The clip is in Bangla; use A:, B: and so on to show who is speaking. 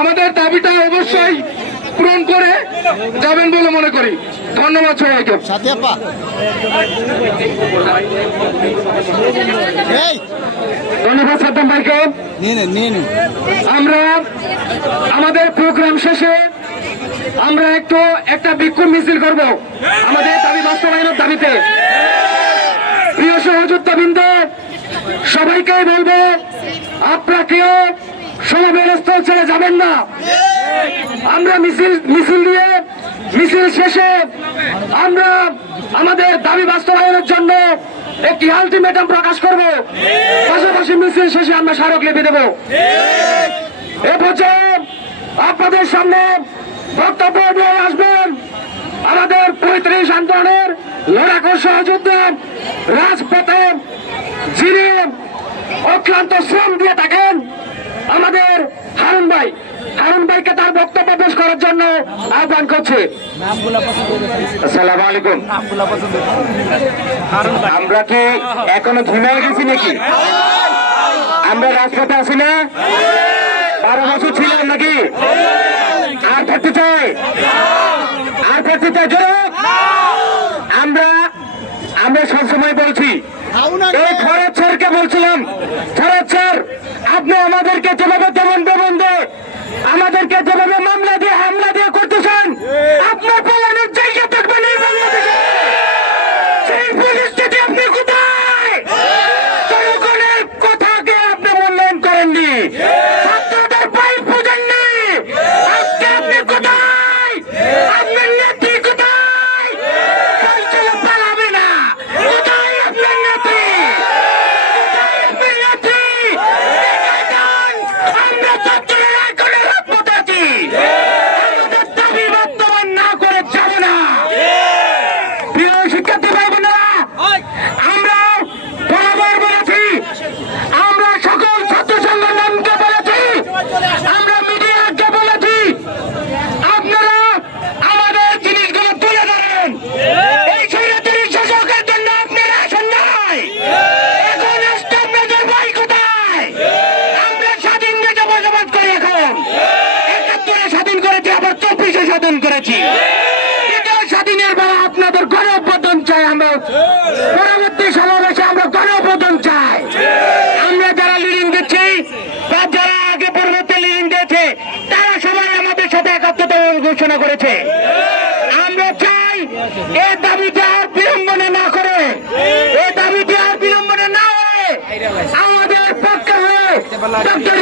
A: আমাদের দাবিটা অবশ্যই পূরণ করে যাবেন বলে মনে করি। ধন্যবাদ সবাইকে। ধন্যবাদ সাদ্দাম ভাইকে। আমরা আমাদের প্রোগ্রাম শেষে আমরা একটু একটা বিক্ষোভ মিছিল করব আমাদের দাবি বাস্তবায়নের দাবিতে। প্রিয় সহযোদ্ধাবৃন্দ সবাইকে বলব আপনাকেও স্থল ছেড়ে যাবেন না। আমরা মিছিল মিছিল দিয়ে, মিছিল শেষে আমরা আমাদের দাবি বাস্তবায়নের জন্য একটি আলটিমেটাম প্রকাশ করব। পাশাপাশি মিছিল শেষে আমরা দেব। এ পর্যায়ে আপনাদের সামনে বক্তব্য দিয়ে আসবেন আমাদের পঁয়ত্রিশ আন্দোলনের লড়াকু সহযোদ্ধা রাজপথে যিনি অক্লান্ত শ্রম দিয়ে থাকেন আমাদের হারুন ভাই, হারুন ভাইকে তার বক্তব্য পেশ করার জন্য আহ্বান করছে। আসসালামু আলাইকুম। আমরা কি এখনও ঘুমিয়ে গেছি নাকি? আমরা রাজপথে আছি না? বারো বছর ছিলাম নাকি? আর থাকতে চাই? আর থাকতে চাই আমরা আমরা সবসময় বলছি, এই খরচ স্যারকে বলছিলাম সেই চব্বিশে করেছি। স্বাধীনের বেলা আপনাদের গণপ্রদান চাই আমরা। পরবর্তী সমাবেশে আমরা গণপ্রদান চাই। আমরা যারা লিডিং দিচ্ছি বা যারা আগে পূর্বতে লিডিং দিয়েছে, তারা সবাই আমাদের সাথে একাত্মতা ঘোষণা করেছে। আমরা চাই এই দাবিটা আর বিলম্বনে না করে এই দাবিটা আর বিলম্বনে না হয়ে আমাদের পক্ষে হয়ে ডক্টর